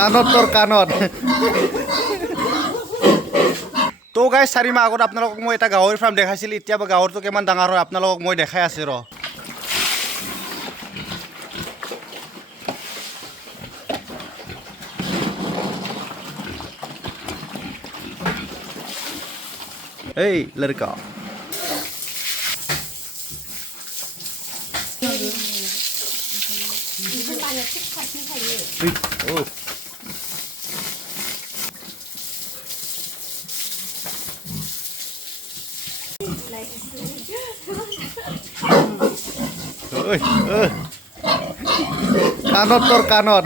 কাণত তোৰ কাণত তো গাইজ 4 মাহ আগত আপোনালোকক মই এটা গাহৰি ফাৰ্ম দেখাইছিলোঁ এতিয়া গাহৰিটো কিমান ডাঙৰ হয় আপোনালোকক মই দেখাই আছোঁ ৰ এই লড়কা Oh. কাণত তোৰ কাণত